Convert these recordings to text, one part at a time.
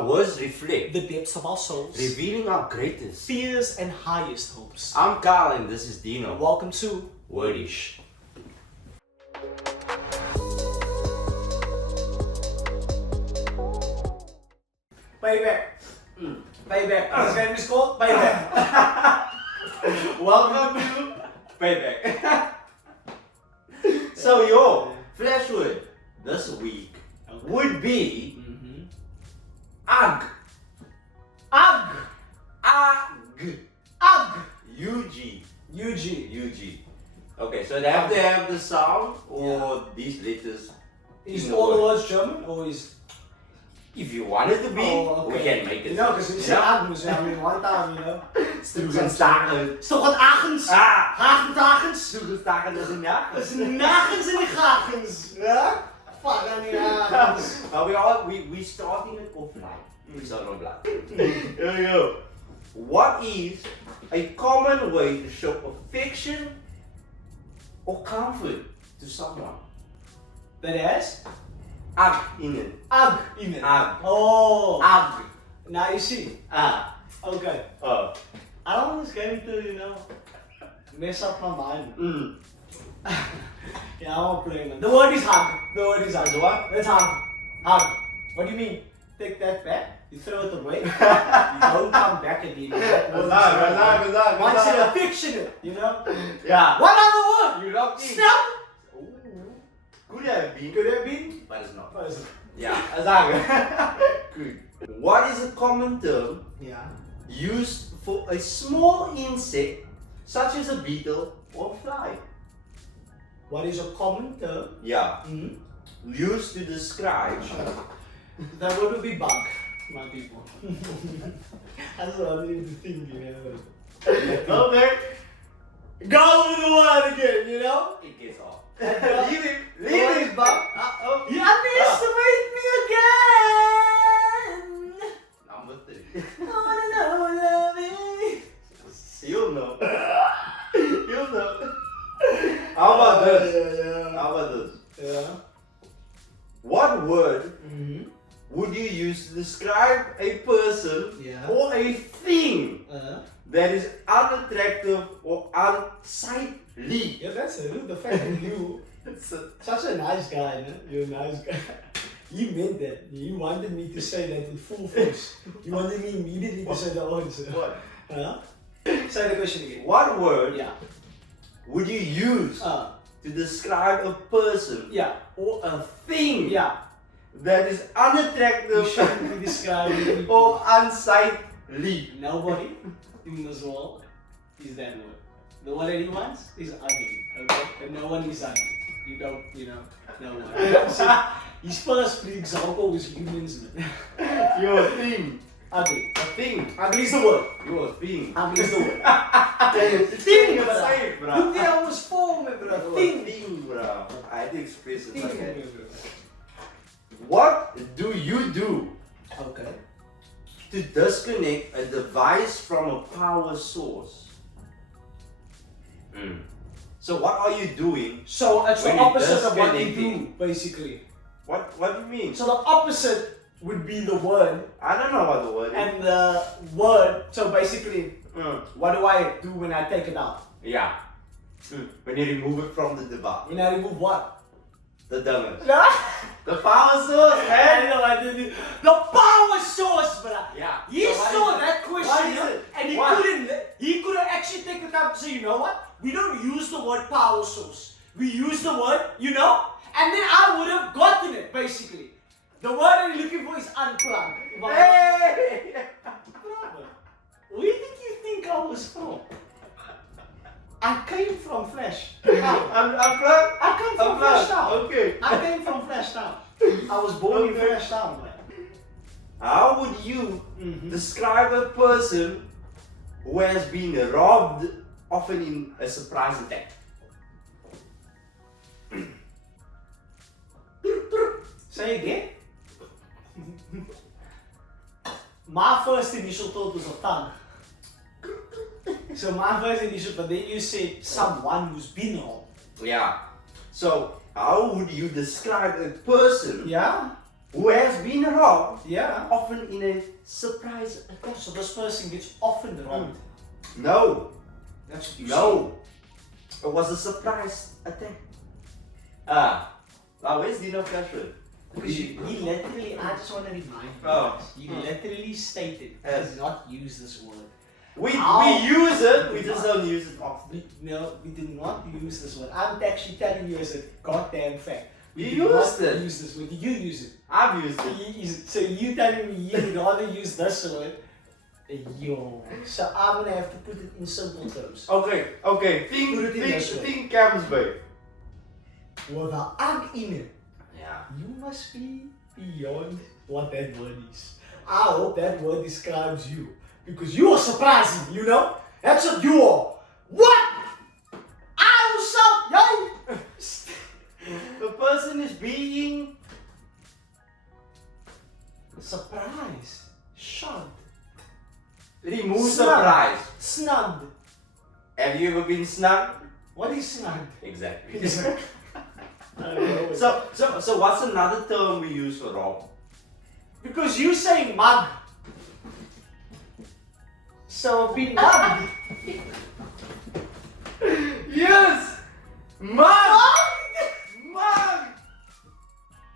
Our words reflect the depths of our souls, revealing our greatest fears and highest hopes. I'm Carl and this is Deno. Welcome to Wrdish. Payback. Payback. This game is called Payback. Welcome to Payback. So your flashword this week would be Ugg. Ugg. Ugg. Ugg. UG. UG. Okay, so they have to have the sound or these letters. Is in the all the word. words German or is... If you want it to be, we can make it. You know, because we say Ugg, so I mean one time, you know. Stoegenstaken. Still got Agens. Ah! Hagendagens. Stoegenstaken is een ja. Dat is nagens in de gagens. Ja? Fuck aan die Agens. We starting it offline. We start on black. Here we go. What is a common way to show affection or comfort to someone? Dat is? Ugg in it. Ugg in it. Ugg. Oh. Ugg. Now you see. Okay. I don't want this game to, you know, mess up my mind. Yeah, I won't play it. The word is hug. The word is hug. What? It's hug. Hug. What do you mean? Take that back? You throw it away? You don't come back again. Once it's affectionate, you know? Yeah. What other word? You don't think. Snap? Could have been. Could have been? But it's not. What is it? Yeah, good. What is a common term used for a small insect such as a beetle or fly? What is a common term? Yeah. Used to describe. That word would be bug, my people. That's what I need to think, you know. Okay. Go with the word again, you know? It gets off. Leave him. Leave him, bug. You underestimate me again. Number 3. I wanna know, loving. You'll know. You'll know. How about this? How about this? Yeah. What word would you use to describe a person or a thing that is unattractive or unsightly? Yeah, that's it. The fact that you, such a nice guy, man. You're a nice guy. You meant that. You wanted me to say that in full force. You wanted me immediately to say the answer. What? Say the question again. What word would you use to describe a person or a thing that is unattractive You shouldn't be describing or unsightly? Nobody in this world is that word. The one that he wants is ugly, okay? And no one is ugly. You don't, you know, no one. His first example was humans, man. You're a thing. Ugly. A thing. Ugly is the word. You're a thing. Ugly is the word. Thing, you say, bro. Look there, I was formed, bro. Thing, bro. I had to express it like that. Thing. What do you do Okay. to disconnect a device from a power source? So what are you doing? So it's the when you opposite of what you disconnecting? do, basically. What do you mean? So the opposite would be the word, I don't know what the word is. and the word, so basically, Mm. what do I do when I take it out? Yeah. When you remove it from the device. When I remove what? The damage. No? The power source, I man! know I didn't. The power source, bruh. Yeah. He So what saw is it? that What question, is it? and he What? couldn't actually take the time to say, you know what? We don't use the word power source. We use the word, you know? And then I would have gotten it, basically. The word that you're looking for is unplug. Hey! Where did you think I was from? I came from Flash. I'm plugged? I came from Flash Town. Okay. I came from Flash Town. I was born in Flash Town, man. How would you describe a person who has been robbed, often in a surprise attack? Say again? My first initial thought was a thug. So my first initial, but then you said someone who's been robbed. Yeah. So how would you describe a person Yeah? who has been robbed, Yeah. often in a surprise attack. So this person gets often robbed. No, That's what you say. no. It was a surprise attack. Now where's Deno Flashword? Because he literally, I just want to remind you Oh. guys, he literally stated, he Yes. does not use this word. We Ow. use it, we just don't use it often. No, we do not use this word. I'm actually telling you as a goddamn fact. We You do not used it. Use this word. Did you use it? I've used it. So you telling me you'd rather use this word? Yo. So I'm gonna have to put it in simple terms. Okay, think, Put it in this way. think Cam's Bay. With a ag in it. Yeah. You must be beyond what that word is. I hope that word describes you. Because you are surprising, you know? That's what you are. What? I was so young. The person is being Surprised. Shocked. removed Snug. surprise. Snubbed. Have you ever been snugged? What is snubbed? Exactly. I don't know. So what's another term we use for rob? Because you say mug. So be mugged. Yes! Mug! Mug!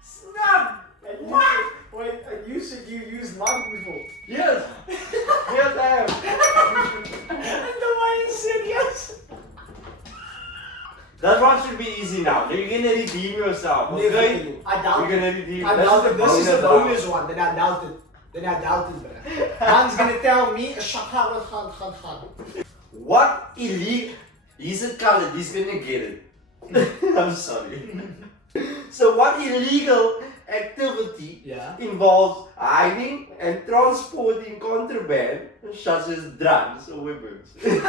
Snug! What? Wait, you said you used mug before. Yes! Yes, I have. And the one is serious. That one should be easy now. You're gonna redeem yourself, okay? I doubt You're it. gonna redeem. I doubt it. This is the round. bonus one. Then I doubt it. Bro. Man's gonna tell me a shakha. What illegal? He's a colored, he's gonna get it. I'm sorry. So what illegal activity Yeah. involves hiding and transporting contraband such as drugs or weapons? Can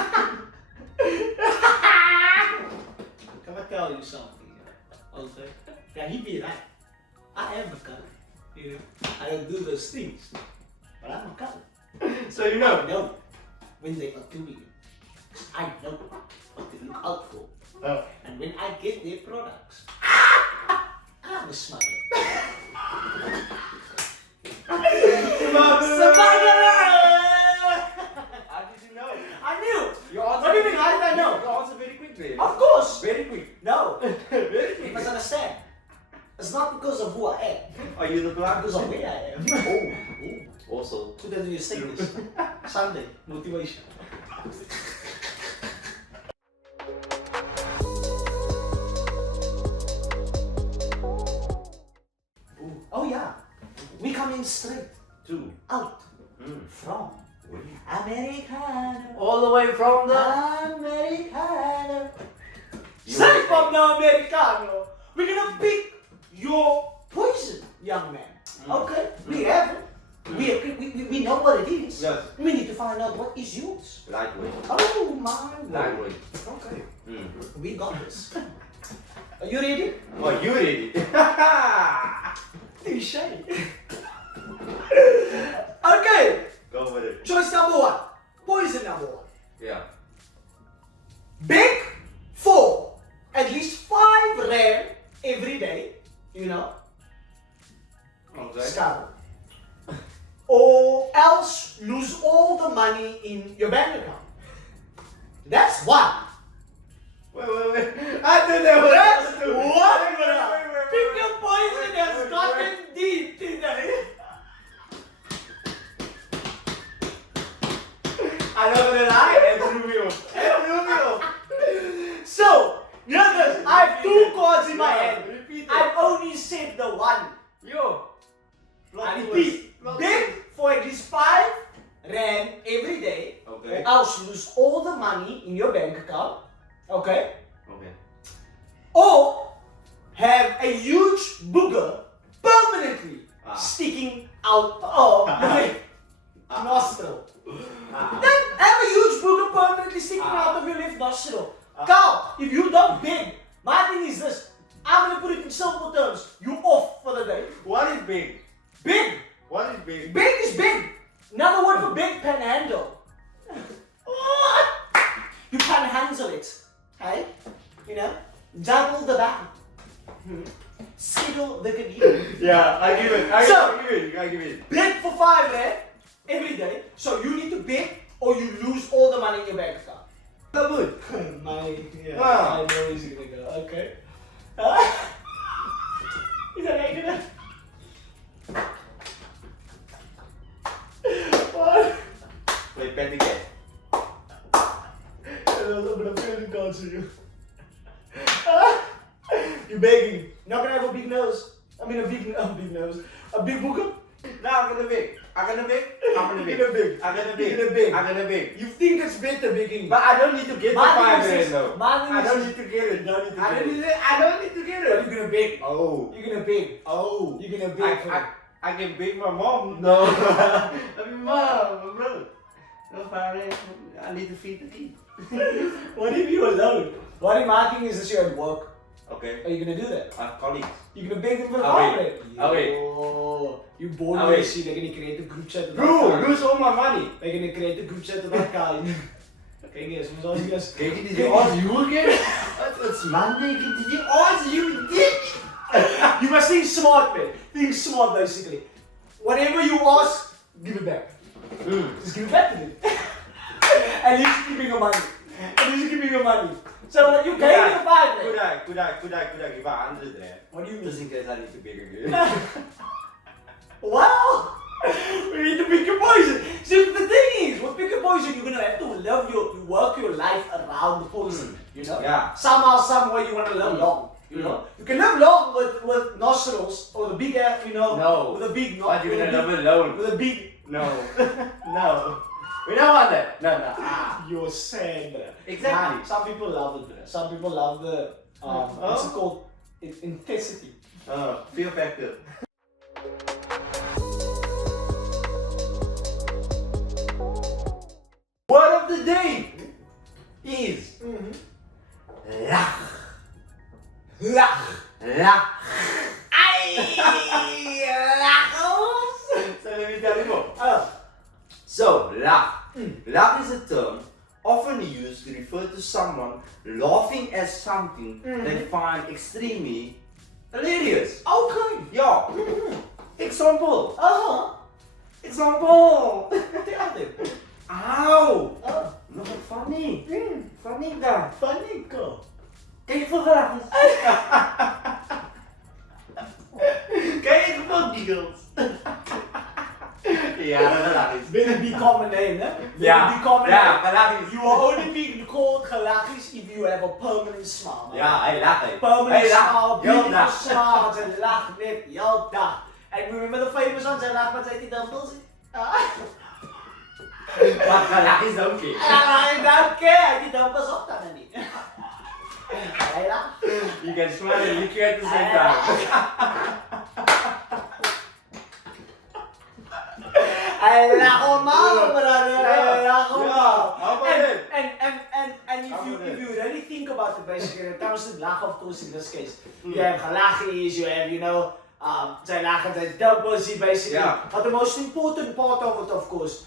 I tell you something? Okay. Yeah, he be right. I am a color. You know, I don't do those things, but I'm a color. So you know. I know when they are doing it. I know what to look out for. And when I get their products, I'm a smuggler. How did you know? I knew! You answered What do you mean, how did I know? You answered very quick, babe. Of course! Very quick. No, Very you quick. must understand. It's not because of who I am, Are you the black? because of where I am. Oh. Also. Put that in your status. Sunday, motivation. Oh yeah, we coming straight Two. out from Americano. All the way from the. Americano. Straight from the Americano. We're gonna pick your poison, young man. Okay, we have it. We know what it is. Yes. We need to find out what is yours. Lightweight. Oh my word. Lightweight. Okay, Mm. we got this. Are you ready? Oh, you ready? Touche. Okay, Go for it. choice number one. Poison number one. Yeah. Big for at least 5 rand every day, you know, Okay. Scout. Or else lose all the money in your bank account. That's one. Wait. I don't know. That's Wait, one, wait, bro. wait, wait, Pick wait. your poison has Wait, gotten wait. deep today. I'm not gonna lie. It threw me off. It threw me off. So, hear this. I have 2 cards in my hand. Repeat it. I've only said the one. Yo. I repeat, bid for at least 5 rand every day, Okay. or else lose all the money in your bank account, okay? Okay. Or have a huge booger permanently sticking out of your nostril. Then have a huge booger permanently sticking out of your left nostril. Carl, if you don't bid, my thing is this. I'm gonna put it in simple terms. You off for the day. What is big? Big! What is big? Big is big. Another word for big, panhandle. You panhandle it. Hey? You know? Double the back. settle the condition. Yeah, I give it. I give it. Bid for 5 rand every day. So you need to bid or you lose all the money in your bank account. Good. Yeah, Wow. I know he's gonna go. Okay. Is that how you gonna? What? Play petty game. I'm gonna fail the cards for you. You're begging. You're not gonna have a big nose. I mean a big nose. A big booger? No, I'm gonna big. I'm gonna big. I'm gonna big. You're gonna big. I'm gonna big. You're gonna big. I'm gonna big. You think it's better bigging. But I don't need to get the 5 rand though. I I don't need to get it. You don't need to I get don't it. need it. I don't need to get But it. you're gonna big. Oh. You're gonna big. Oh. You're gonna big. I can big my mom. No. I mean, mom, bro. No 5 rand. I need to feed the kid. What if you're alone? What if my thing is that you're at work? Okay. Are you gonna do that? I have colleagues. You're gonna beg them for the I'll wait. 5 rand? I'll wait. Oh, you bored I'll of wait. this shit. They're gonna create a group chat with Bro, lose all my money. They're gonna create a group chat with that guy. Kijk eens, hoe zal je dat? Kijk, did you ask you again? It's Monday. Did you ask you dick? You must think smart, man. Think smart, basically. Whatever you ask, give it back. Just give it back to them. And he's keeping your money. So what you pay me 5 rand. Could I give 100 rand? What do you mean? Just in case I need to beg again. Well, we need to pick your poison. See, the thing is, with pick your poison, you're gonna have to work your life around the poison. You know? Yeah. Somehow, somewhere, you wanna live long. You know? You can live long with nostrils or the big ass, you know? No. With a big But you're gonna live alone. With a big. No. No. We don't want that. No. You're sad, bro. Exactly. Nah, some people love it, bro. Some people love the what's it called? Intensity. Fear factor. Word of the day is lach. Lach. Lach. Lachos. So let me tell you more. Oh. So, lach. Lach is a term often used to refer to someone laughing at something they find extremely hilarious. Okay. Yeah. Example. Uh-huh. Example. Tell them. Ow. Oh. Not funny. Funny guy. Funny girl. Kijk voor grapjes. Kijk voor giggles. Ja, dat is. Will become a name, né? Will Ja, become a ja, name. Ggalations. You will only be called Ggalations if you have a permanent smile. Man. Ja, hij lacht. Permanent smile, Heel beautiful dag. smile, want ze lacht net heel dag. And remember the famous one, ze lacht met die dumbbells? Maar Ggalations don't care. I don't care, die dumbbells op dan niet. Hij lacht. You can smile and lick you at the same time. Hij lacht allemaal, brother. Hij lacht allemaal. How about it? And if you really think about it, basically, in terms of lachen, of course, in this case, you have Ggalations, you have, you know, zij lachen, zij dumbbells, basically. Yeah. But the most important part of it, of course,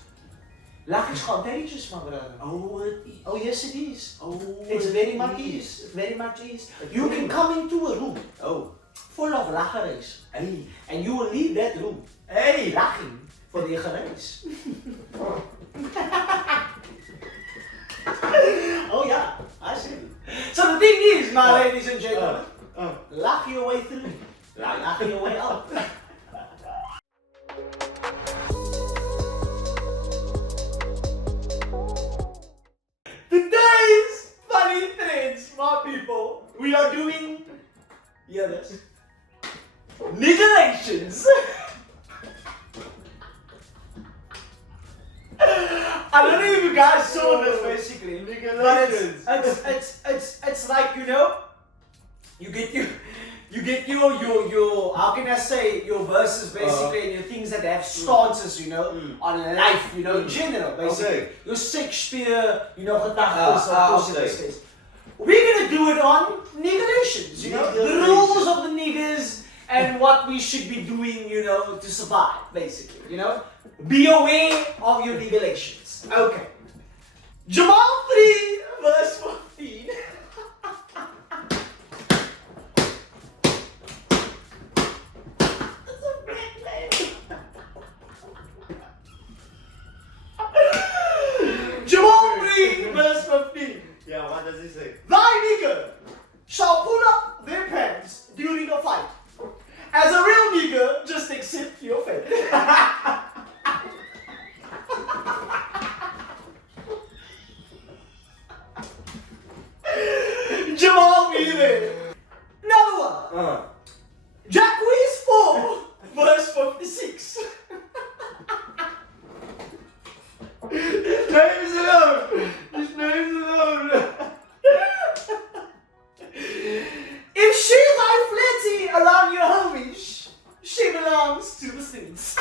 lachen is contagious, my brother. Oh, it is. Oh yes, it is. Oh, It's it very much is. is. Very much is. You can come into a room Oh. full of lacheres, Hey. and you will leave that room Hey. laughing for the gereis. Oh yeah, I see. So the thing is, my ladies and gentlemen, laugh your way through, laugh your way out. Today's funny threads, my people, we are doing, this, Ggalations. I don't know if you guys saw this basically, but it's like, you know, you get your how can I say, your verses basically, and your things that have stances, you know, on life, you know, in general basically. Okay. Your Shakespeare, you know, gedachtes, of course in okay. this case. We're gonna do it on Ggalations, you know, the rules of the niggas and what we should be doing, you know, to survive, basically, you know. Be aware of your Ggalations. Okay. Jamal 3, verse 15. there. Another one. Jacques 4, verse 56. Names alone! Just names alone! If she's like flirty around your homies, she belongs to the streets.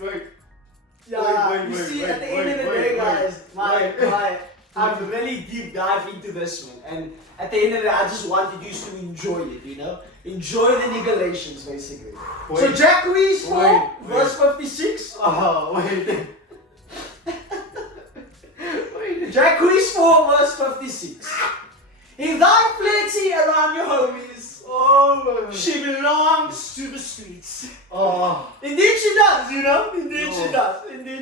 Wait. Yeah, you see, at the end of the day, guys, I've really deep dive into this one, and at the end of the day, I just wanted you to enjoy it, you know? Enjoy the Ggalations, basically. So Jacques 4, verse 56. Oh, wait. Jacques 4, verse 56. If thou flirty around your homies, she belongs to the streets. Indeed she does, you know? Indeed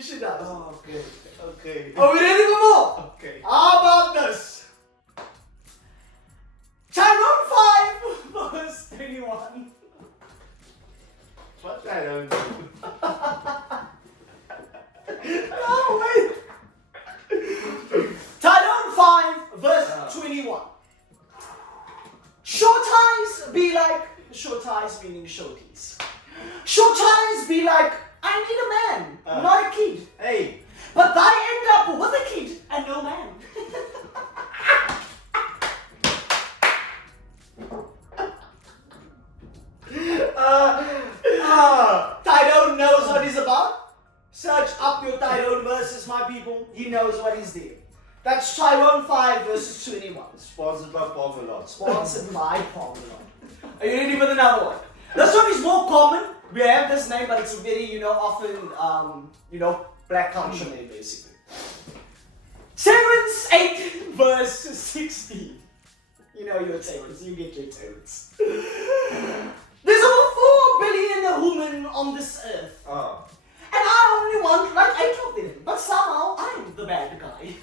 she does. Oh, okay. Are we ready for more? Okay. How about this? Tyrone 5, verse 21. What I don't do? No, wait. Tyrone 5, verse 21. Short ties meaning shorties. Short ties be like, I need a man, not a kid. Hey. But I end up with a kid and no man. Tyrone knows what he's about. Search up your Tyrone verses, my people. He knows what he's doing. That's Tyrone 5 verses 21. Sponsored by Pommelot. Sponsored by Pommelot. Are you ready for another one? This one is more common. We have this name, but it's a very, often, black culture name, basically. 8 verse 16. You know your tables, you get your tables. There's over 4 billion women on this earth. And I only want like 8 of them. But somehow I'm the bad guy.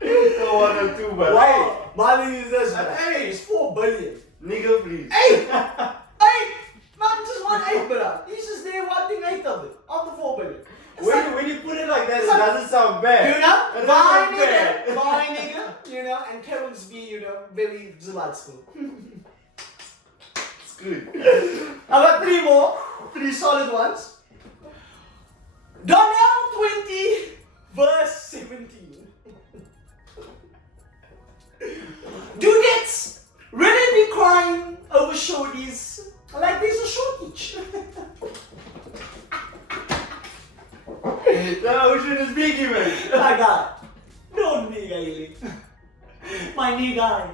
No 1 or 2, but wow. My thing is this, man. Hey. It's 4 billion. Nigga, please. 8! 8! Man, just want 8, brother. He's just there wanting 8 of it. Of the 4 billion. When you put it like that, it doesn't sound bad. You know? It My doesn't sound bad. nigga, and Karen's be, very delightful. It's good. I got 3 more. 3 solid ones. Deno 20, verse 17. Dudettes really be crying over shorties like there's a shortage. The ocean is big, man. My God. Don't nigga, Ili. My nigga.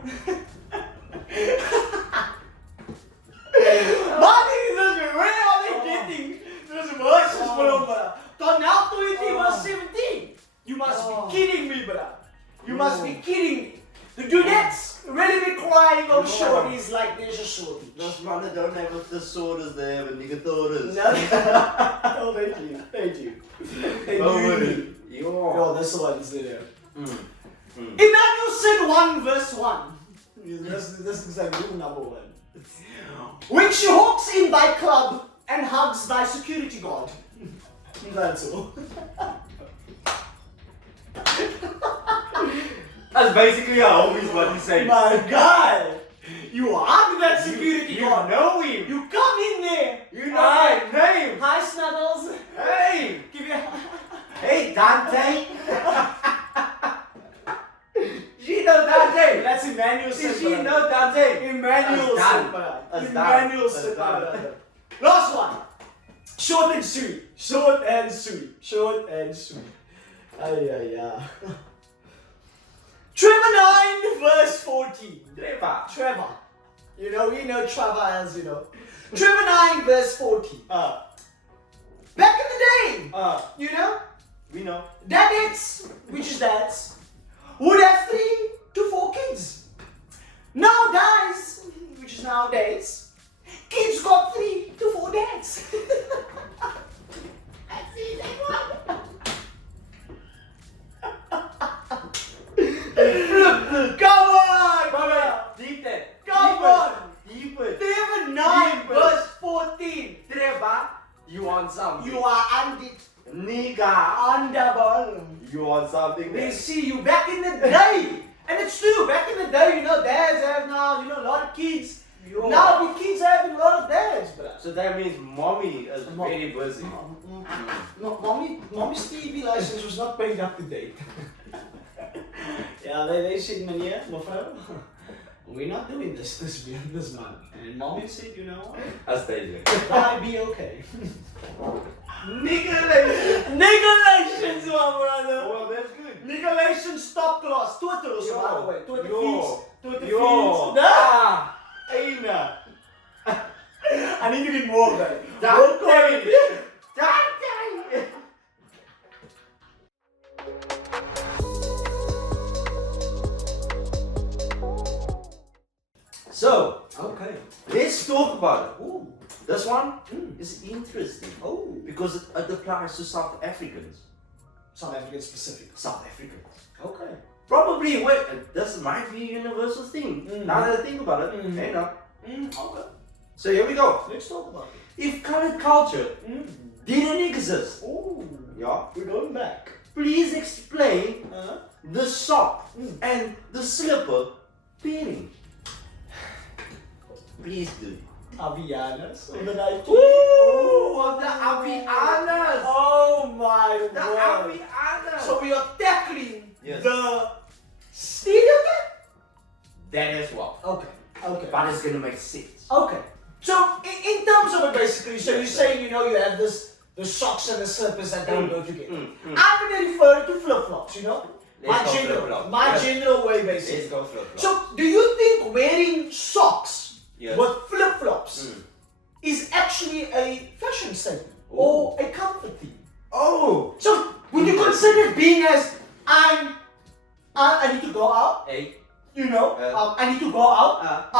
Where are they getting those verses from, brother? Now 20 verse 17. You must be kidding me, brother. You must be kidding me. The dudettes really be crying over shorties like there's a shortage. Those brothers don't have a thesaurus, they have a niggathaurus. No, thank you. Yo, this one's there. Emmanuel said 1 verse 1. This is like rule number 1. When she walks in thy club and hugs thy security guard. That's all. That's basically how homies what you say. My God! You hug that security guard. You know him. You come in there. You know his name. Hi, Snuggles. Hey. Give me a... Hey, Dante. She knows Dante. That's Emmanuel. She knows Dante. Emmanuel. Last one. Short and sweet. Ay. Trevor 9 verse 14. Trevor. We know Trevor as, Trevor 9 verse 14. Back in the day, we know. dads, which is dads, would have 3 to 4 kids. Now guys, which is nowadays, kids got 3 to 4 dads. That's easy one. Come on! Deep that. You want something They there? see you back in the day. And it's true, back in the day, you know, dads have now, you know, a lot of kids. Yo. Now the kids have a lot of dads, bro. So that means mommy is very busy. No, mommy's TV license was not paid up to date. Yeah, they said, meneer, mevrouw, we're not doing this month. And mommy said, you know what? As they do. I'll be okay. Ggalations! Ggalations, my brother. Well, that's good. Ggalations top class. Twitter also, by the way. Twitter feeds. Twitter Yo. feeds. Nah. Eina. I need to be more, man. Dante. So, Okay. let's talk about it. Ooh. This one is interesting. Oh. Because it applies to South Africans. South African specific. South Africans. Okay. Probably, this might be a universal thing. Now that I think about it, hey, no. Okay. So here we go. Let's talk about it. If current culture didn't exist, Ooh. yeah, We're going back. please explain the sock Mm. and the slipper pairing. Please do. Avianas. Or the Nike. Ooh, the Avianas! Oh my The word. Avianas! So we are tackling Yes. the stereotype? That is what. Okay. Okay. But it's gonna make sense. Okay. So in terms of it basically, so you're saying, you know, you have the socks and the slippers that don't go together. I'm gonna refer to flip-flops, you know? Let's go flip-flop. My Yes. general way basically. Let's go flip-flop. So do you think wearing socks Yes. with flip-flops is actually a fashion statement or a comfort thing? Oh! So would you consider it being as I need to go out, Hey. you know, I need to go out,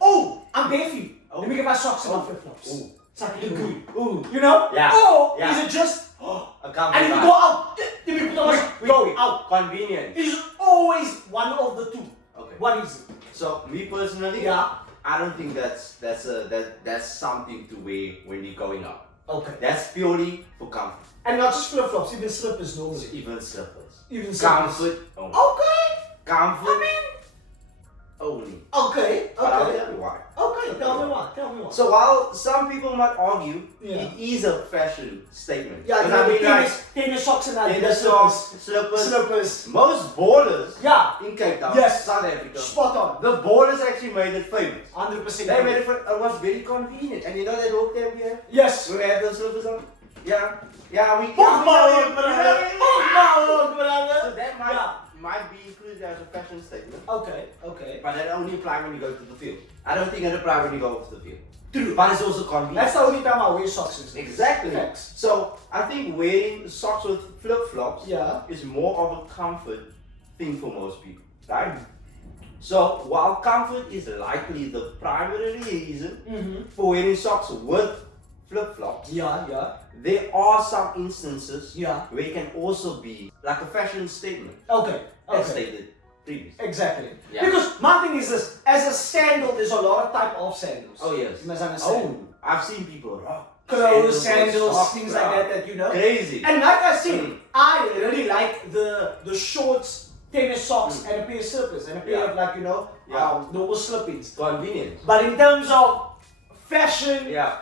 oh, I'm barefoot. Let me get my socks and my flip-flops. Ooh. So I can look good. Ooh. You know? Yeah. Or Yeah. is it just, A comfort I need to bag. go out, let me put on my socks, go out. Convenient. It's always one of the two. Okay. What is it? So me personally, Yeah. I don't think that's something to wear when you're going out. Okay. That's purely for comfort. And not just flip-flops, even slippers normally. Even slippers. Even slippers. Comfort only. Okay. Comfort I mean, only. okay. But I'll Okay. tell you why. Okay. Tell me what. Tell me what. So while some people might argue, Yeah. it is a fashion statement. Yeah, Because I mean, like, tennis socks and tennis Adidas socks, slippers. slippers. Slippers. Most ballers Yeah. in Cape Town, Yes. South Africa, Spot on. the ballers actually made it famous. 100%. They made it it was very convenient. And you know that look that we have? Yes. We have those slippers on? Yeah. Yeah, we Oh my yeah, word, brother. yeah. Oh my word, So brother. that Yeah. might be included as a fashion statement. Okay. Okay. But that only apply when you go to the field. I don't think it apply when you go off the field. True. But it's also convenient. That's the only time I wear socks. Is Exactly. Facts. So I think wearing socks with flip-flops Yeah. is more of a comfort thing for most people, right? So while comfort is likely the primary reason for wearing socks with flip-flops, Yeah. Yeah. there are some instances Yeah. where it can also be like a fashion statement, Okay. as Okay. stated previously. Exactly. Yeah. Because my thing is this: as a sandal, there's a lot of type of sandals. Oh yes. You must understand. Oh, I've seen people rock Clothes, with sandals, socks, things bruh. like that. You know. Crazy. And like I said, I really like the shorts, tennis socks, and a pair of slippers, and a pair of like, you know, normal slip-ins. Convenient. But in terms of fashion, Yeah.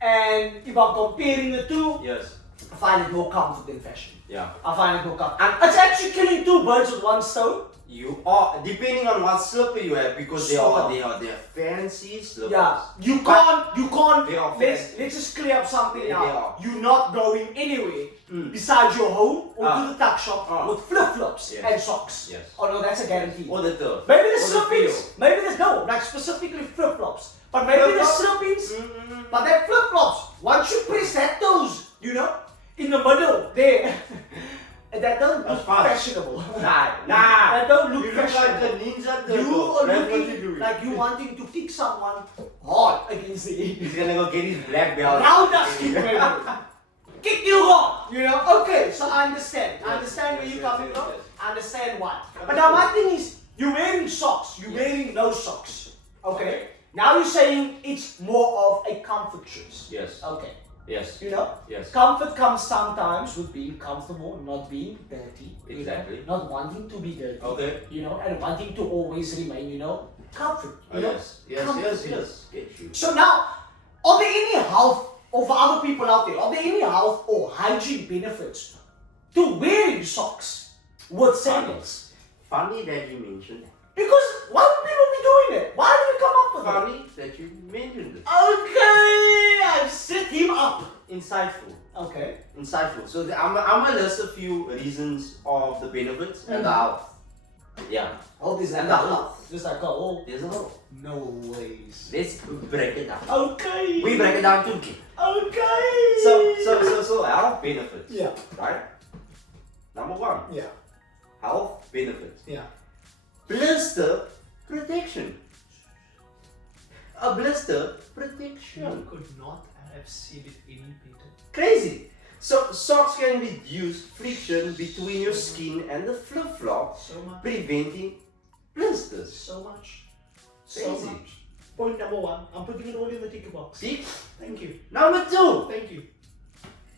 and if I'm comparing the two, Yes. I find it more comfort than fashion. Yeah. I find it more comfort. And it's actually killing two birds with one stone. You are depending on what slipper you have because they Spot are fancy slippers. Yeah, you can't. They are Let's just clear up something They now. are. You're not going anywhere besides your home or to the tuck shop with flip-flops Yes. and socks. Yes. Oh no, that's a guarantee. Or the turf. Maybe the Or slip-ins, field. maybe there's no, like specifically flip-flops. But maybe the Flip-flops? slip-ins, but that flip-flops, once you press that toes, you know, in the middle, there, that don't look That's fast. fashionable. Nah. That don't look You look like fashionable. a ninja turtle. You are That's what you're looking doing. like you wanting to kick someone hard against the He's gonna go get his black belt. now that's kick me. Kick you hard, you know? Okay, so I understand. I understand where you're coming from. I understand why. But now my thing is, you're wearing socks. You're wearing no socks. Okay? Now you're saying it's more of a comfort choice. Yes. Okay. Yes. You know? Yes. Comfort comes sometimes with being comfortable, not being dirty. you know, Exactly. Not wanting to be dirty. Okay. You know, and wanting to always remain, comfort. You know? Yes. Get you. So now, are there any health, or for other people out there, are there any health or hygiene benefits to wearing socks with sandals? Funny that you mentioned that. Because why would people be doing it? Why did you come up with Funny that you mentioned it. it? Okay, I've set him up. Insightful. Okay. Insightful. So I'm gonna list a few reasons of the benefits and the health. Yeah. Oh, there's And like the a health. There's like a whole. There's a whole. No ways. Let's break it down. Okay. We break it down together. Okay. So health benefits. Yeah. Right? Number one, Yeah. health benefits. Yeah. Blister protection. A blister protection. could not have said it any better. Crazy. So socks can reduce friction between your skin and the flip-flop, So much. preventing blisters. So much. Crazy. Point number one. I'm putting it all in the ticket box. See? Thank you. Number two, Thank you.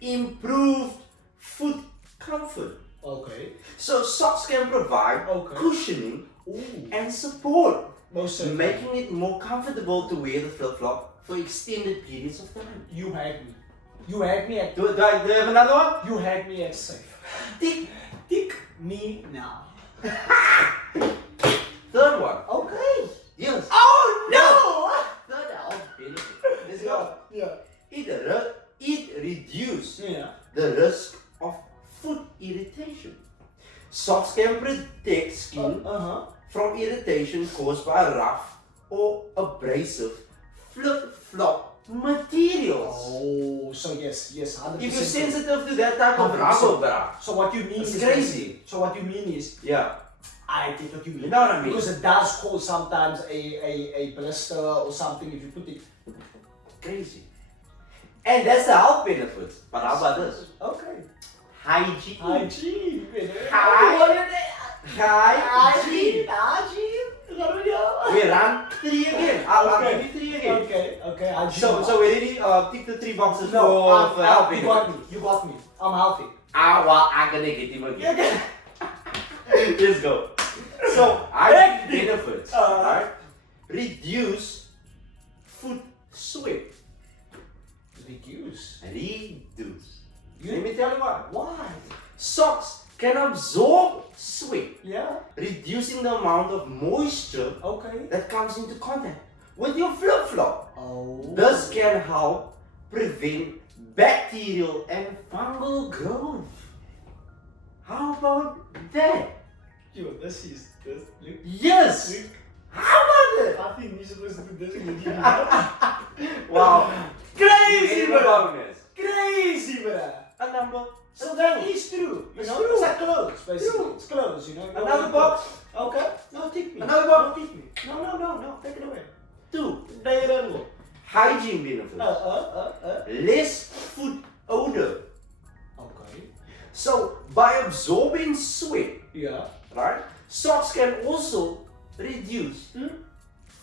improved foot comfort. Okay. So socks can provide Okay. cushioning Ooh. and support, Most certainly. making it more comfortable to wear the flip-flop for extended periods of time. You had me. You had me at. Do I have another one? You had me at safe. Tick. Tick me now. Third one. Okay. Yes. Oh no! Third health benefit. Let's go. Yeah. It reduces Yeah. the risk of foot irritation. Socks can protect skin Uh-huh. from irritation caused by rough or abrasive flip-flop materials. Oh, so yes, 100%. If you're sensitive to that type of 100%. rubber, bruh. So what you mean It's is crazy. So what you mean is, Yeah. I get what you mean. You know what I mean? Because it does cause sometimes a blister or something if you put it. Crazy. And that's the health benefits. But how about this? Okay. Hygiene. Hygiene. Hygiene. Hygiene. We run 3 again. I'll give you 3 again. Okay. Hygiene. So we already tick the 3 boxes no, for health you benefits. got me. I'm healthy. Well, I'm gonna get him again. Okay. Let's go. So, hygiene benefits. Uh-huh. Right? Reduce foot sweat. Reduce. Let me tell you what. Why? Socks can absorb sweat, Yeah. reducing the amount of moisture Okay. that comes into contact with your flip-flop. Oh. This can help prevent bacterial and fungal growth. How about that? Yo, this. Look. Yes! Look. How about it? I think we're supposed to do this. Wow. Crazy, Very bro. bonus. Crazy, bro. A number. So that is true. It's know? true. It's like clothes, basically. True. It's clothes, Another box. Okay. No, take me. Another box. No, take me. No. Take it away. 2. Diurnal. Hygiene benefits. Less foot odor. Okay. So, by absorbing sweat, Yeah. right, socks can also reduce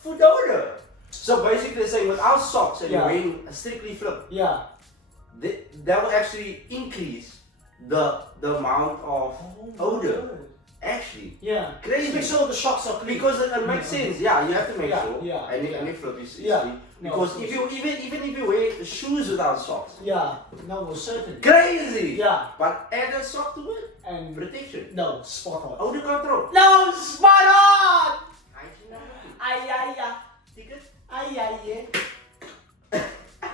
foot odor. So basically they're saying without socks and Yeah. you're wearing a strictly flip, Yeah. that will actually increase the amount of odor. God. Actually. Yeah. Crazy. Make sure the shocks are clean. Because it makes sense, yeah, you have to make Yeah, sure. yeah, And yeah. if flip is Yeah. clean. No, Because of if you even if you wear shoes without socks, Yeah. No, well, certainly. crazy! Yeah. But add a sock to it, And protection. no, spot on. Odor control. No, spot on! Hygiene number 2. Ay. Ticket. Ay.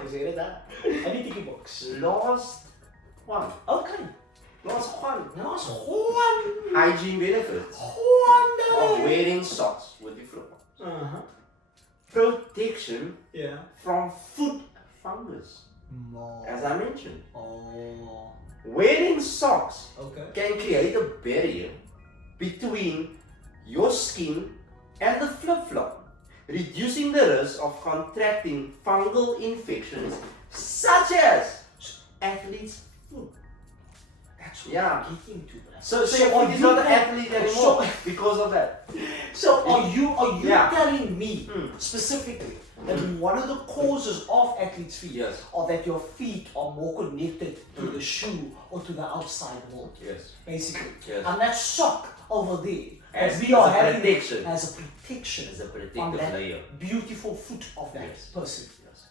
Is it that? I need ticket box. Last one. Okay. Last one. Last one. Hygiene benefits One. of wearing socks with your flip-flops. Uh-huh. Protection Yeah. from foot fungus, More. as I mentioned. Oh. Wearing socks Okay. can create a barrier between your skin and the flip-flop, reducing the risk of contracting fungal infections such as athlete's foot. That's what Yeah. I'm getting to, bruh. So your feet is not an athlete anymore because of that. So are you Yeah. telling me specifically that one of the causes of athlete's feet Yes. are that your feet are more connected to the shoe or to the outside world? Yes. Basically. Yes. And that sock over there As- that we are as a having protection. as a protection As a on protective that layer. beautiful foot of that Yes. person. Yes.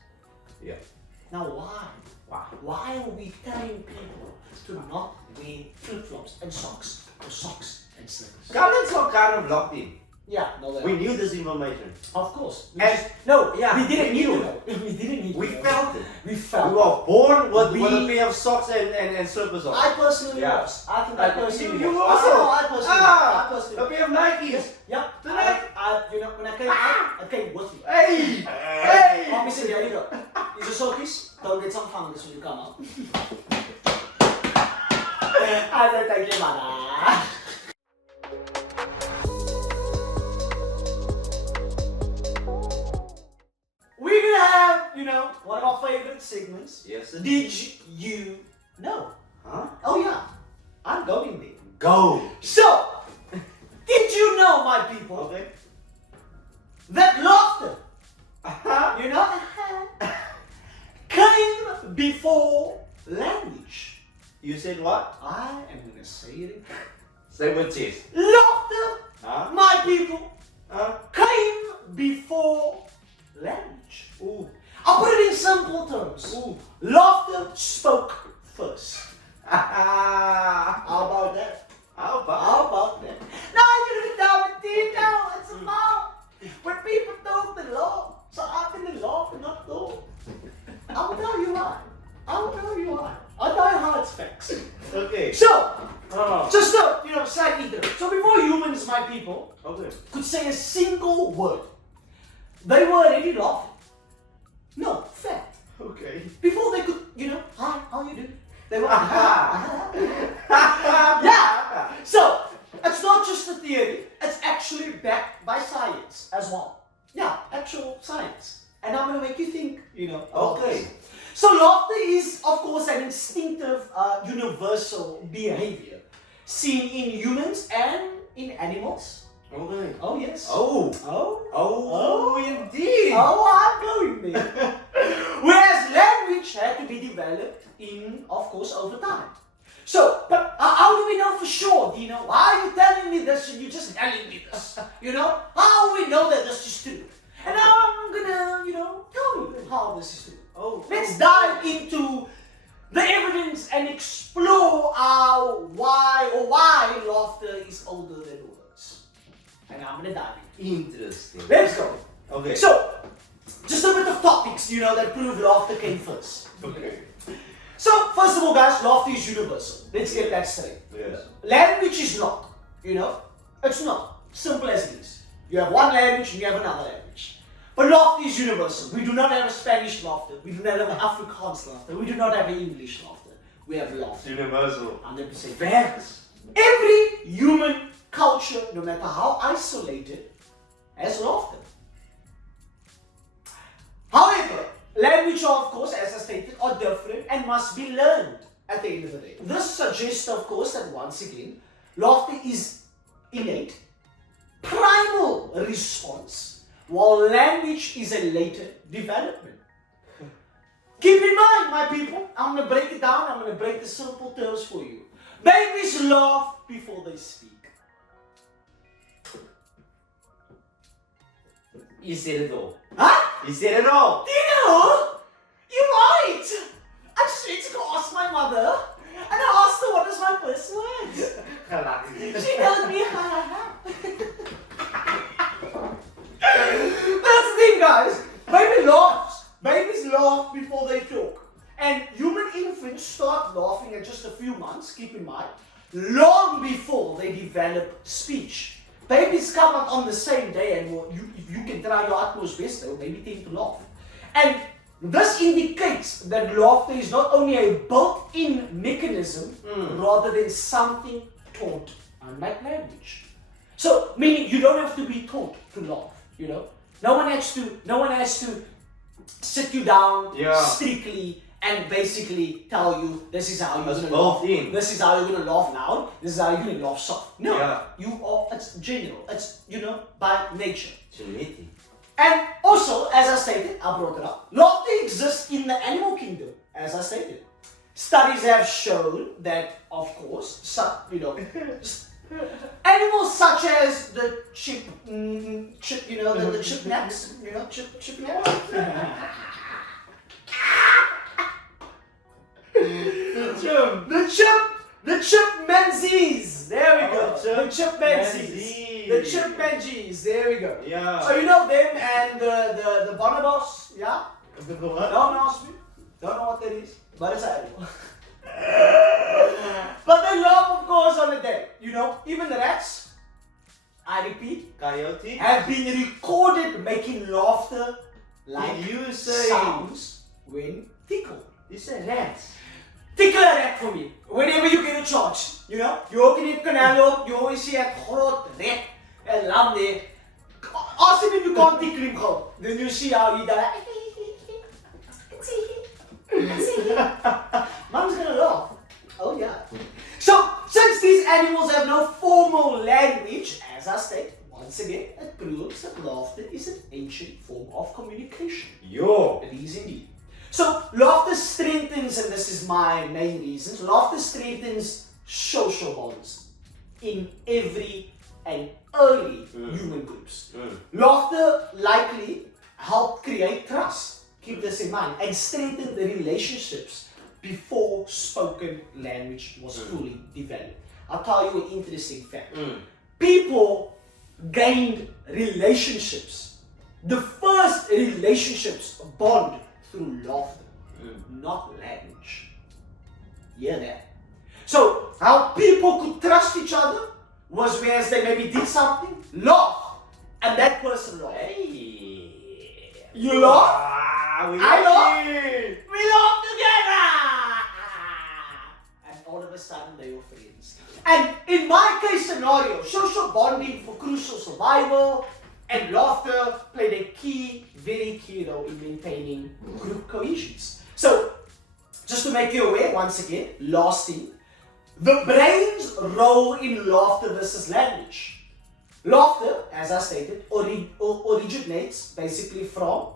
Yeah. Now why? Wow. Why are we telling people to not wear flip-flops and socks or socks and slippers? Garlands are kind of locked in. Yeah, no, they We are. knew this information. Of course. And- We didn't we need to knew. know. We didn't need We to know. felt it. We We felt were born with a We- pair of socks and slippers on. I personally Yeah. was. I think I personally You was. also. I personally I A personally pair of Nikes. Yes, yeah. The Nike. You know, when I came out, I came with you. Hey! Hey! Oh, Mr. There you go. These are sockies. Don't get some fungus when you come out. I said, thank you, mother. We're gonna have, you know, one of our favorite segments. Yes. Did you know? Huh? Oh yeah, I'm going there. Go. So, did you know, my people, Okay. that laughter, Uh-huh. you know, came before language? You said what? I am gonna say it again. Say what it is. Laughter, Huh? my people, Huh? came before language. Ooh. I'll put it in simple terms. Ooh. Laughter spoke first. How How about that? about? How about that? No, you don't know it, Deno. It's about when people talk the law. So I'm gonna laugh and not talk. I'll tell you why. I'll tell you why. I'll tell you how it's fixed. Okay. So, Oh. just a, you know, slight intro. So before humans, my people, Okay. could say a single word, they were already laughing. No, fact. Okay. Before they could, you know, hi, how you doing? They were, Yeah. yeah. So, it's not just a theory, it's actually backed by science as well. Yeah, actual science. And I'm gonna make you think, you know, about Okay. this. So laughter is, of course, an instinctive, universal behavior seen in humans and in animals. Okay. Oh yes. Oh. Oh. Oh, indeed. Oh, I'm going there. Whereas language had to be developed in, of course, over time. So, but how do we know for sure, Deno? Why are you telling me this and you're just telling me this? You know? How do we know that this is true? And now I'm gonna, you know, tell you how this is true. Oh. Let's dive into the evidence and explore why laughter is older than words. And I'm gonna dive in. Interesting. Let's go. Okay. So, just a bit of topics, you know, that prove laughter came first. Okay. So, first of all, guys, laughter is universal. Let's get that straight. Yes. Language is not, you know, it's not. Simple as it is. You have one language and you have another language. But laughter is universal. We do not have a Spanish laughter. We do not have an Afrikaans laughter. We do not have an English laughter. We have laughter. Universal. 100%. Facts. Every human culture, no matter how isolated, has laughter. However, language, of course, as I stated, are different and must be learned at the end of the day. This suggests, of course, that once again, laughter is innate, primal response, while language is a later development. Keep in mind, my people, I'm going to break it down, I'm going to break the simple terms for you. Babies laugh before they speak. You said it all. Huh? You said it all. Deno, you're right. I just need to go ask my mother, and I asked her what is my first words. She told me, That's the thing, guys. Babies laugh before they talk. And human infants start laughing at just a few months, keep in mind, long before they develop speech. Babies come out on the same day, and if you can try your utmost best, they'll maybe tend to laugh. And this indicates that laughter is not only a built-in mechanism, rather than something taught, unlike language. So, meaning you don't have to be taught to laugh, you know? No one has to sit you down Yeah. strictly and basically tell you this is how you're That's gonna built laugh. in. This is how you're gonna laugh loud. This is how you're gonna laugh soft. No, Yeah. you are. It's general. It's by nature. Genetic. And also, as I stated, I brought it up. Laughter exists in the animal kingdom, as I stated. Studies have shown that, of course, animals such as the the chipmunks, chipmunks. The chimpanzees. There we go. The chimpanzees. The chimpanzees. There we go. Yeah. So you know them and the bonobos, yeah? Don't ask me. Don't know what that is, but it's an animal. But they laugh, of course, on the day. Even the rats, I repeat, Coyote. have been recorded making laughter like Did you say? sounds when tickled. You said rats. Tickle a rat for me. Whenever you get a chance, you ook in die kanaal, you always see a groot rat, a lamb there. Ask him if you can't tickle him, go. Then you see how he does. Mom's gonna laugh. Oh yeah. So, since these animals have no formal language, as I state, once again, it proves that laughter is an ancient form of communication. Yo. It is indeed. So, laughter strengthens, and this is my main reasons, laughter strengthens social bonds in every and early human groups. Laughter likely helped create trust, keep this in mind, and strengthen the relationships before spoken language was fully developed. I'll tell you an interesting fact. People gained relationships. The first relationships bond through laughter, not language. Hear that? So, how people could trust each other was whereas they maybe did something, laugh, and that person laughed. Hey. You laugh? Ah, I laugh. We laugh together! And all of a sudden they were friends. And in my case scenario, social bonding for crucial survival and laughter played a very key role in maintaining group cohesions. So, just to make you aware, once again, last thing, the brain's role in laughter versus language. Laughter, as I stated, originates basically from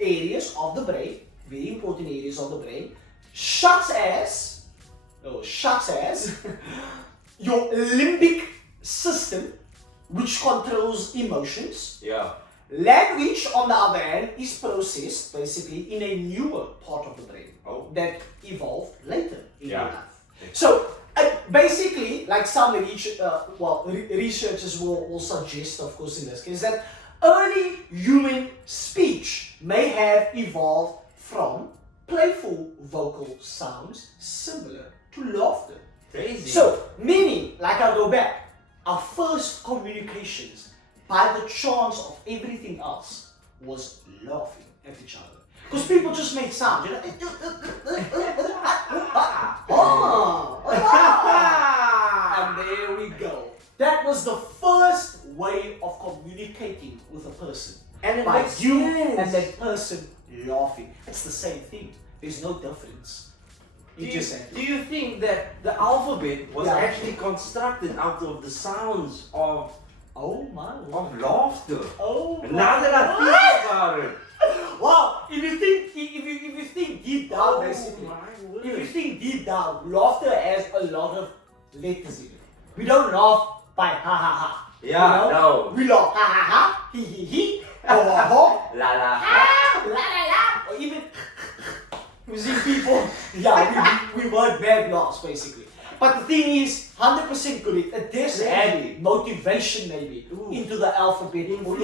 areas of the brain, very important areas of the brain, such as your limbic system, which controls emotions. Yeah. Language, on the other hand, is processed basically in a newer part of the brain that evolved later in your life. So basically, like some researchers will suggest, of course, in this case, that early human speech may have evolved from playful vocal sounds similar to laughter. Crazy. So, meaning, like I go back, our first communications, by the chance of everything else, was laughing at each other. Because people just make sounds, and there we go. That was the first way of communicating with a person. And it by makes you sense. and that person laughing. It's the same thing. There's no difference. Do you think that the alphabet was actually constructed out of the sounds of laughter? Now that I think about it. Wow! If you think deep down, basically, if you think deep down, laughter has a lot of letters in it. We don't laugh by ha ha ha. Yeah, no. We laugh ha ha ha, he he, ho ho ho, La la. la la la, or even we see people. Yeah, we word bad laughs basically. But the thing is, 100% correct. It does add motivation maybe into the alphabet or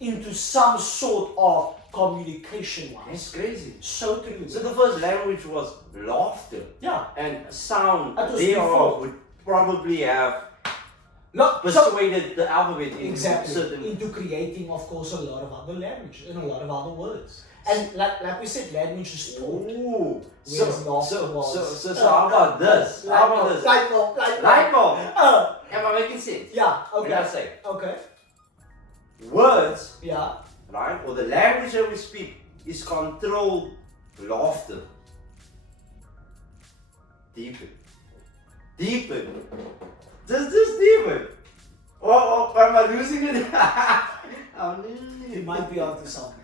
into some sort of communication wise. That's crazy. So true. So the first language was laughter. Yeah. And sound That was thereof before. would probably have Look, persuaded the alphabet into certain... into creating, of course, a lot of other languages and a lot of other words. And like we said, language is taught. Ooh. So how about this? How about this? Light bulb. Am I making sense? Yeah, okay. What I say? Okay. Words, Yeah. right, or the language that we speak is controlled laughter. Deepen. Deepen. Just deepen. Oh, am I losing it? I'm losing You it. might be onto something.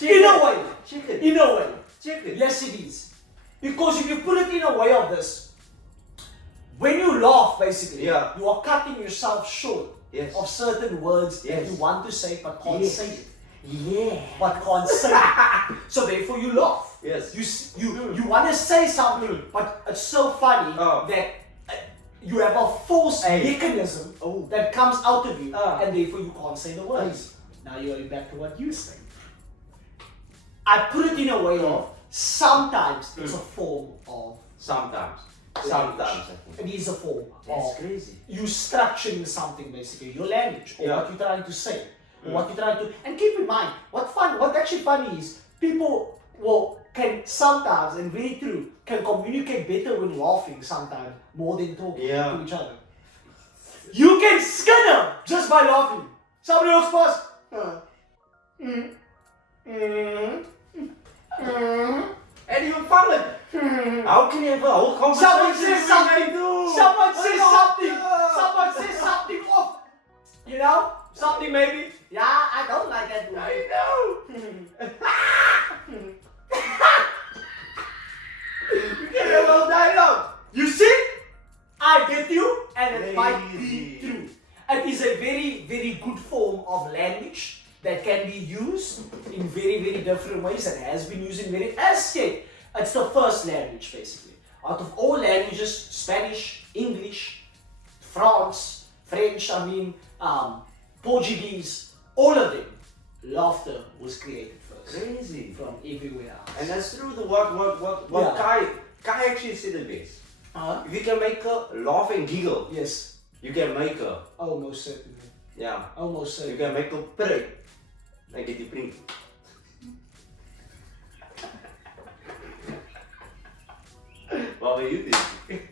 Chicken. In a way. Chicken. In a way. Chicken. Yes, it is. Because if you put it in a way of this, when you laugh, basically, Yeah. you are cutting yourself short Yes. of certain words that Yes. you want to say but can't Yes. say it. Yeah. But can't say it. So therefore you laugh. Yes. You want to say something, but it's so funny that you have a false mechanism that comes out of you, and therefore you can't say the words. Now you're back to what you say. I put it in a way of sometimes it's a form of Sometimes. language. Sometimes I think. It is a form That's of crazy. you structuring something, basically your language or Yeah. what you're trying to say or what you're trying to. And keep in mind, what actually funny is people can sometimes, and very true, can communicate better when laughing sometimes more than talking to each other. You can skinner just by laughing. Somebody else first. And you found it. How can you have a whole conversation? Someone says something. Someone says something. Yeah. Someone says something off. You know, something maybe. Yeah, I don't like that movie. I know. You can have a whole dialogue. You see? I get you, and it might be Lazy. true. It is a very, very good form of language that can be used in very, very different ways and has been used in very. As yet, it's the first language basically. Out of all languages, Spanish, English, France, French, Portuguese, all of them, laughter was created first. Crazy. From everywhere else. And that's true to what Kai actually said the best. If you can make her laugh and giggle, Yes. you can make her. Oh, most certainly. Yeah. Almost You certainly. can make her pray. And get you print. What were you thinking?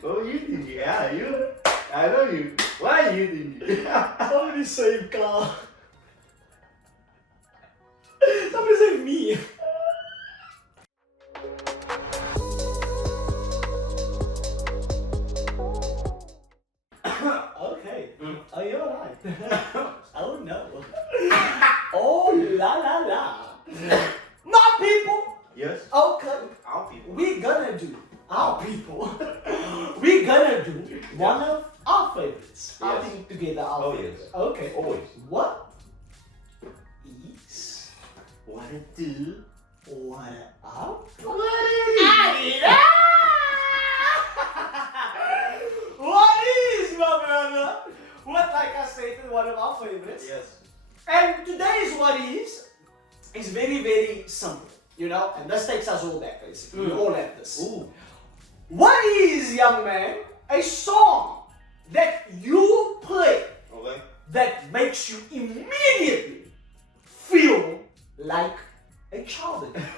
What were you thinking? Yeah, you. I know you. What are you thinking? Somebody save Carl. Somebody save me. Okay. Are you alright? Oh no. Oh la la la. My people. Yes. Okay. Our people. We're gonna do our people. We're gonna do one of our favorites. I Yes. think together our Oh, favorite. yes. Okay. Always. What is Wanna do? what up? What is, my brother? What, like I said, is one of our favorites. Yes. And today's what is very, very simple, you know? And this takes us all back, basically. We all have this. Ooh. What is, young man, a song that you play Okay. that makes you immediately feel like a child again?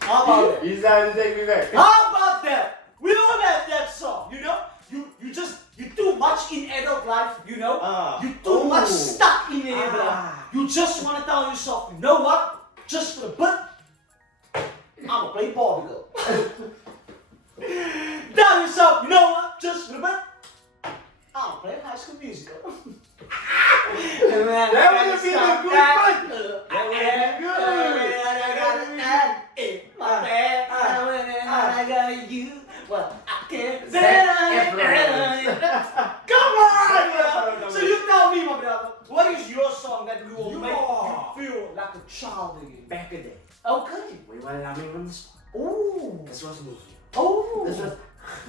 How about that? He's trying to take me back. How about that? We all have that song, you know? You're too much in adult life, you know? You're too much stuck in adult life. You just want to tell yourself, you know what? Just for a bit, I'm gonna play Barbie girl. Tell yourself, you know what? Just for a bit, I'm gonna play High School Musical. That would have been a good fight. That would have been good. I got you. Well, I can't. Zac Come on! So you tell me, my brother, what is your song that will make you feel like a child again? Back in the day, Okay. we were loving on the spot. Ooh. This was new. Oh. This was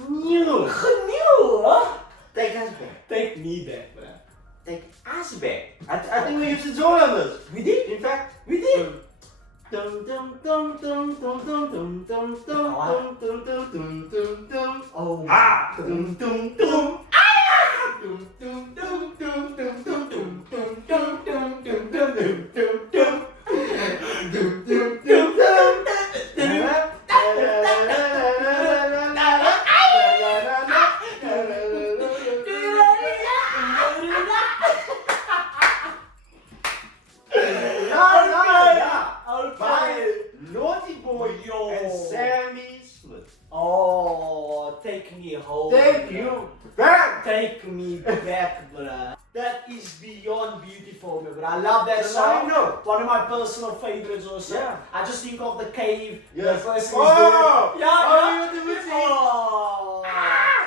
new. New, huh? Take us back. Take me back, man. Take us back. I think we used to join on this. We did. In fact, We did. dum dum dum dum dum dum dum dum dum dum dum dum dum dum. Oh. Ah! Dum dum dum. Dum dum dum dum dum dum dum dum dum dum dum dum dum dum. Dum dum dum dum. By Naughty Boy and Sammy's home. Take bruh. you back. Take me back, bruh. That is beyond beautiful, man. But I love that So now song. you know. One of my personal favorites also. Yeah. I just think of the cave. Yes. The person Oh! is doing. Yeah, Oh, yeah. you want the music? Oh.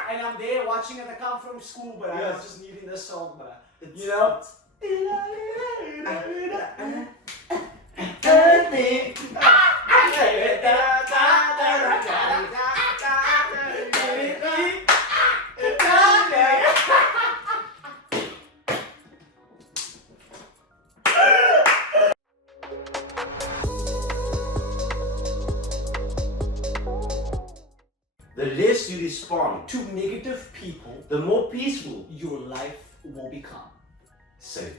And I'm there watching it. I come from school, but Yes. I'm just needing this song, bruh. You know? The less you respond, To negative people, the more peaceful. your life will become. Safe.